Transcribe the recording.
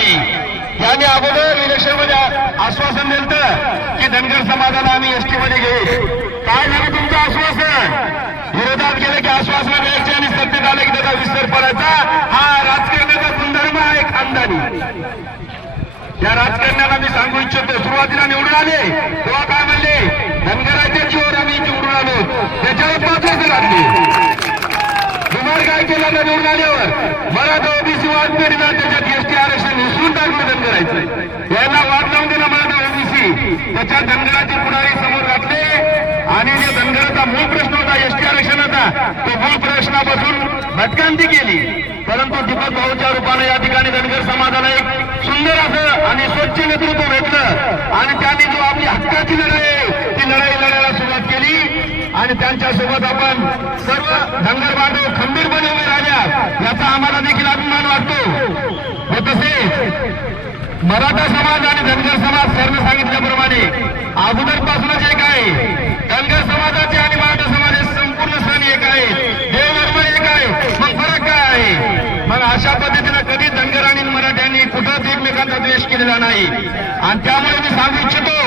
नाही. याने अगोदर इलेक्शनमध्ये आश्वासन दिलं की धनगर समाजाला आम्ही एसटी मध्ये घेऊ. काय झालं तुमचं आश्वासन? विरोधात गेलं की आश्वासन द्यायचे आणि सत्तेत आलं की त्याचा विस्तार पडायचा? हा राजकारणाचा गुणधर्म आहे खानदानी. या राजकारणाला मी सांगू इच्छितो सुरुवातीला निवडून आले जागा काय केलं ना निवडून आल्यावर मराठा ओबीसी वाद पेढीला त्याच्यात एसटी आरक्षण विसरून टाकलं धनगरायचं याला वाद लावून दिला मला तो ओबीसी. त्याच्या धनगराचे पुढारी समोर घातले. आणि जे धनगराचा मूळ प्रश्न होता एसटी आरक्षणाचा. तो मूळ प्रश्नापासून भटकांती केली. परंतु दीपक भाऊच्या रूपाने या ठिकाणी धनगर समाजाला एक सुंदर असं आणि स्वच्छ नेतृत्व भेटलं. आणि त्यांनी जो आपली हक्काची लढाई आहे ती लढाई लढायला सुरुवात केली. आणि त्यांच्यासोबत आपण सर्व धनगर बांधव खंबीरपणे मराठा समाज आणि धनगर समाज सर्व सांगितल्याप्रमाणे अगोदरपासूनच एक आहे. धनगर समाजाचे आणि मराठा समाजाचे संपूर्ण सण एक आहे. देवधर्म एक आहे. मग फरक काय आहे? मग अशा पद्धतीनं कधी धनगर आणि मराठ्यांनी कुठंच एकमेकांचा द्वेष केलेला नाही. आणि त्यामुळे मी सांगू इच्छितो